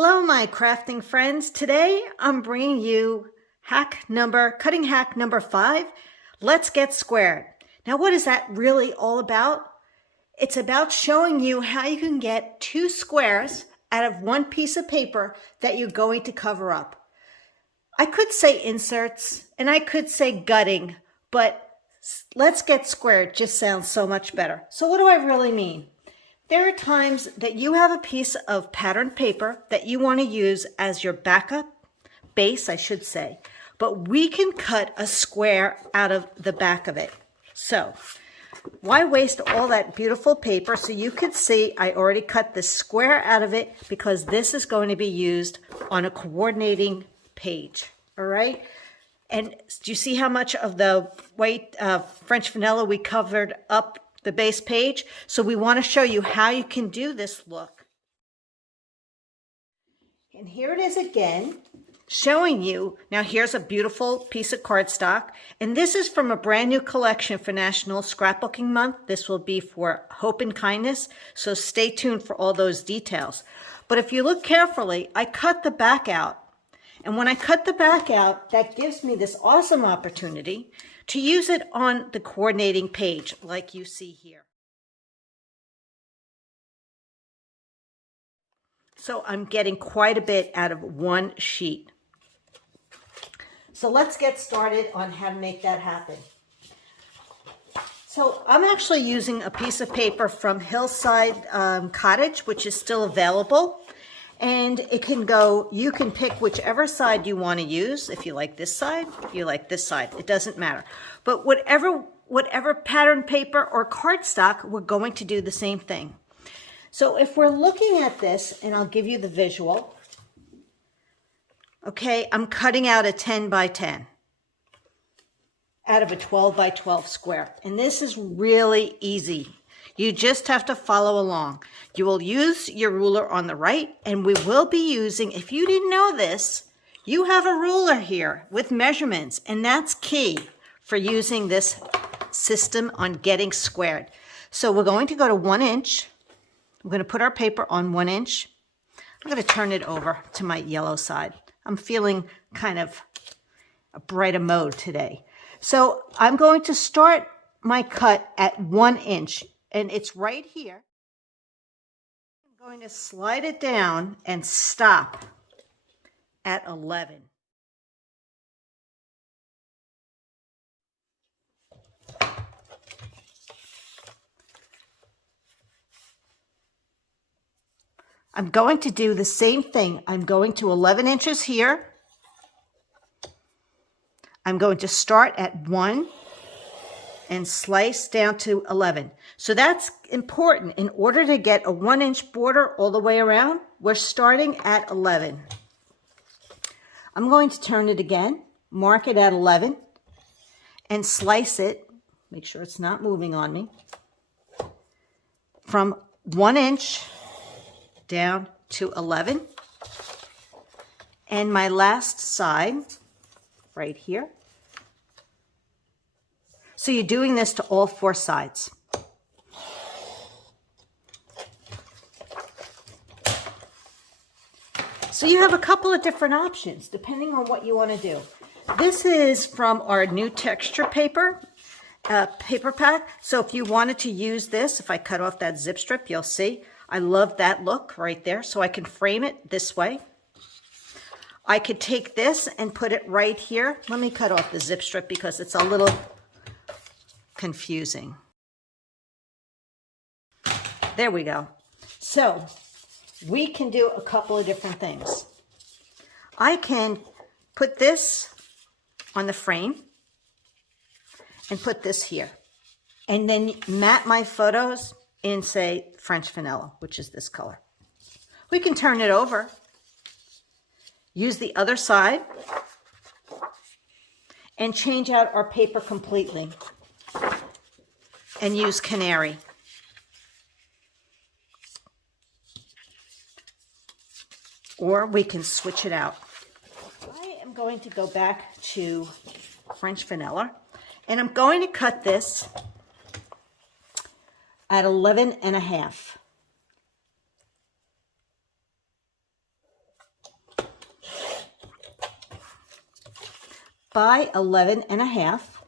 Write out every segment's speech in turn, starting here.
Hello, my crafting friends. Today, I'm bringing you cutting hack number 5. Let's get squared. Now, what is that really all about? It's about showing you how you can get 2 squares out of 1 piece of paper that you're going to cover up. I could say inserts and I could say gutting, but let's get squared just sounds so much better. So what do I really mean? There are times that you have a piece of patterned paper that you want to use as your backup, base I should say, but we can cut a square out of the back of it. So why waste all that beautiful paper? So you could see I already cut the square out of it because this is going to be used on a coordinating page, all right? And do you see how much of the white French vanilla we covered up the base page? So we want to show you how you can do this look. And here it is again, showing you, now here's a beautiful piece of cardstock, and this is from a brand new collection for National Scrapbooking Month. This will be for Hope and Kindness, so stay tuned for all those details. But if you look carefully, I cut the back out. And when I cut the back out, that gives me this awesome opportunity to use it on the coordinating page like you see here. So I'm getting quite a bit out of 1 sheet. So let's get started on how to make that happen. So I'm actually using a piece of paper from Hillside Cottage, which is still available. And it can go, you can pick whichever side you want to use. If you like this side, you like this side. It doesn't matter. But whatever pattern paper or cardstock, we're going to do the same thing. So if we're looking at this, and I'll give you the visual. Okay, I'm cutting out a 10 by 10 out of a 12 by 12 square. And this is really easy. You just have to follow along. You will use your ruler on the right, and we will be using, if you didn't know this, you have a ruler here with measurements, and that's key for using this system on getting squared. So we're going to go to 1 inch. We're going to put our paper on 1 inch. I'm going to turn it over to my yellow side. I'm feeling kind of a brighter mode today. So I'm going to start my cut at 1 inch. And it's right here. I'm going to slide it down and stop at 11. I'm going to do the same thing. I'm going to 11 inches here. I'm going to start at 1 and slice down to 11. So that's important. In order to get a 1 inch border all the way around, we're starting at 11. I'm going to turn it again, mark it at 11, and slice it, make sure it's not moving on me, from 1 inch down to 11. And my last side, right here. So you're doing this to all 4 sides. So you have a couple of different options depending on what you want to do. This is from our new texture paper, paper pack. So if you wanted to use this, if I cut off that zip strip, you'll see. I love that look right there. So I can frame it this way. I could take this and put it right here. Let me cut off the zip strip because it's a little confusing. There we go. So we can do a couple of different things. I can put this on the frame and put this here and then mat my photos in, say, French vanilla, which is this color. We can turn it over, use the other side, and change out our paper completely and use canary. Or we can switch it out. I am going to go back to French vanilla, and I'm going to cut this at 11 and a half. by 11 and a half.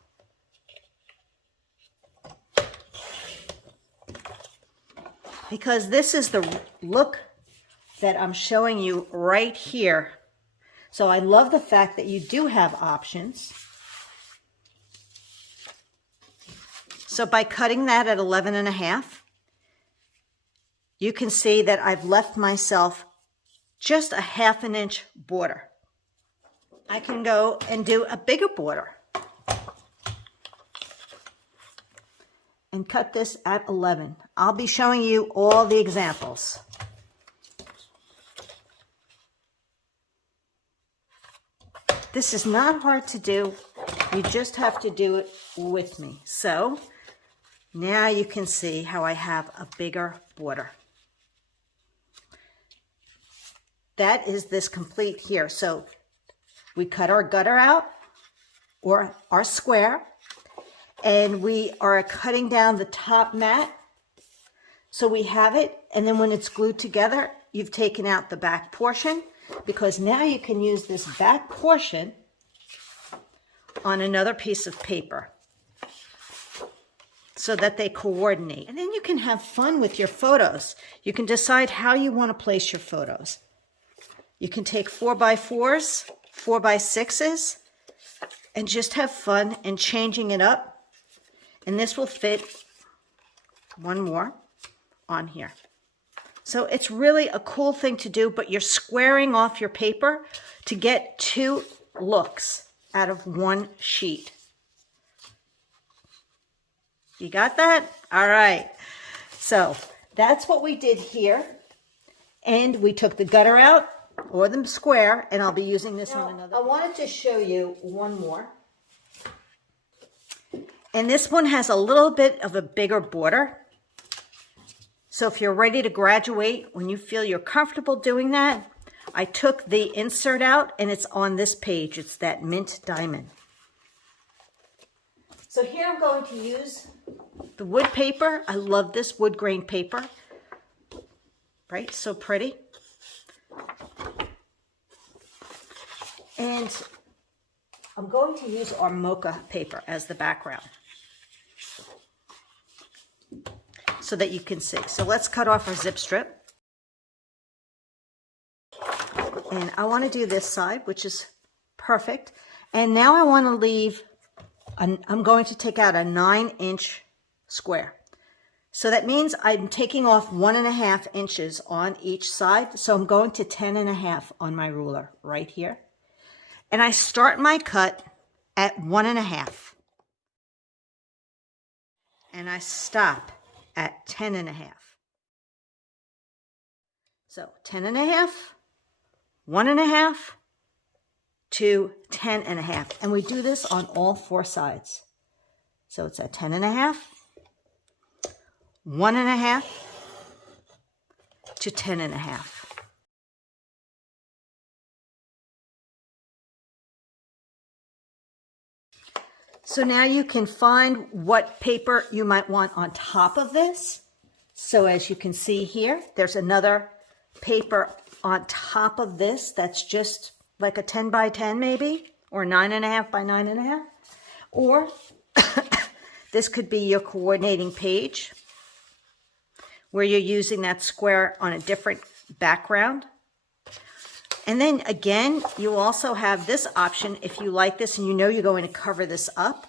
Because this is the look that I'm showing you right here. So I love the fact that you do have options. So by cutting that at 11 and a half, you can see that I've left myself just a 1/2 inch border. I can go and do a bigger border and cut this at 11. I'll be showing you all the examples. This is not hard to do. You just have to do it with me. So now you can see how I have a bigger border. That is this complete here. So we cut our gutter out, or our square, and we are cutting down the top mat. So we have it, and then when it's glued together, you've taken out the back portion, because now you can use this back portion on another piece of paper so that they coordinate. And then you can have fun with your photos. You can decide how you want to place your photos. You can take 4x4s, 4x6s, and just have fun and changing it up. And this will fit one more on here. So it's really a cool thing to do, but you're squaring off your paper to get 2 looks out of 1 sheet. You got that? All right. So that's what we did here. And we took the gutter out, or the square, and I'll be using this on another. I wanted to show you one more. And this one has a little bit of a bigger border. So if you're ready to graduate, when you feel you're comfortable doing that, I took the insert out, and it's on this page. It's that mint diamond. So here I'm going to use the wood paper. I love this wood grain paper. Right? So pretty. And I'm going to use our mocha paper as the background so that you can see. So let's cut off our zip strip. And I want to do this side, which is perfect. And now I want to leave, I'm going to take out a 9-inch square. So that means I'm taking off 1.5 inches on each side. So I'm going to 10.5 on my ruler right here. And I start my cut at 1.5. And I stop at 10.5. So 10.5, 1.5 to 10.5. And we do this on all 4 sides. So it's at 10.5, 1.5 to 10.5. So now you can find what paper you might want on top of this. So as you can see here, there's another paper on top of this that's just like a 10 by 10 maybe, or 9.5 by 9.5. Or this could be your coordinating page where you're using that square on a different background. And then again, you also have this option if you like this and you know you're going to cover this up,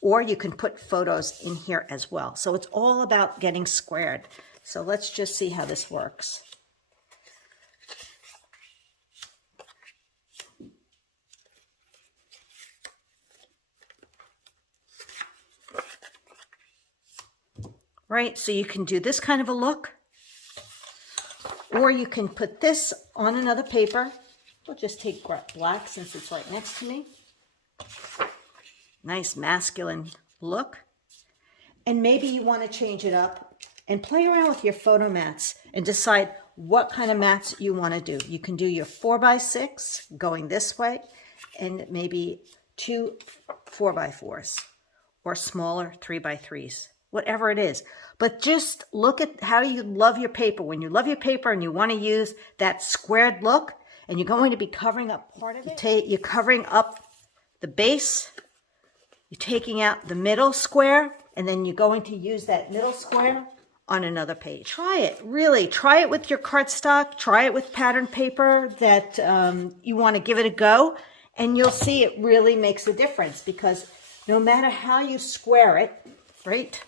or you can put photos in here as well. So it's all about getting squared. So let's just see how this works. Right, so you can do this kind of a look. Or you can put this on another paper. We'll just take black since it's right next to me. Nice masculine look. And maybe you want to change it up and play around with your photo mats and decide what kind of mats you want to do. You can do your 4x6 going this way and maybe 2 4x4s or smaller 3x3s. Whatever it is. But just look at how you love your paper. When you love your paper and you want to use that squared look, and you're going to be covering up part of it, you're covering up the base, you're taking out the middle square, and then you're going to use that middle square on another page. Try it, really. Try it with your cardstock. Try it with pattern paper that you want to give it a go, and you'll see it really makes a difference, because no matter how you square it, right?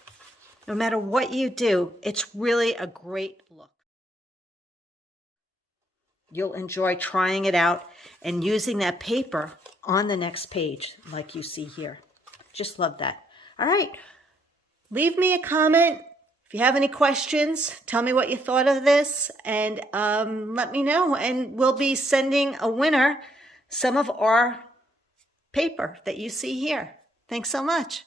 No matter what you do, it's really a great look. You'll enjoy trying it out and using that paper on the next page like you see here. Just love that. All right, leave me a comment. If you have any questions, tell me what you thought of this, and let me know. And we'll be sending a winner some of our paper that you see here. Thanks so much.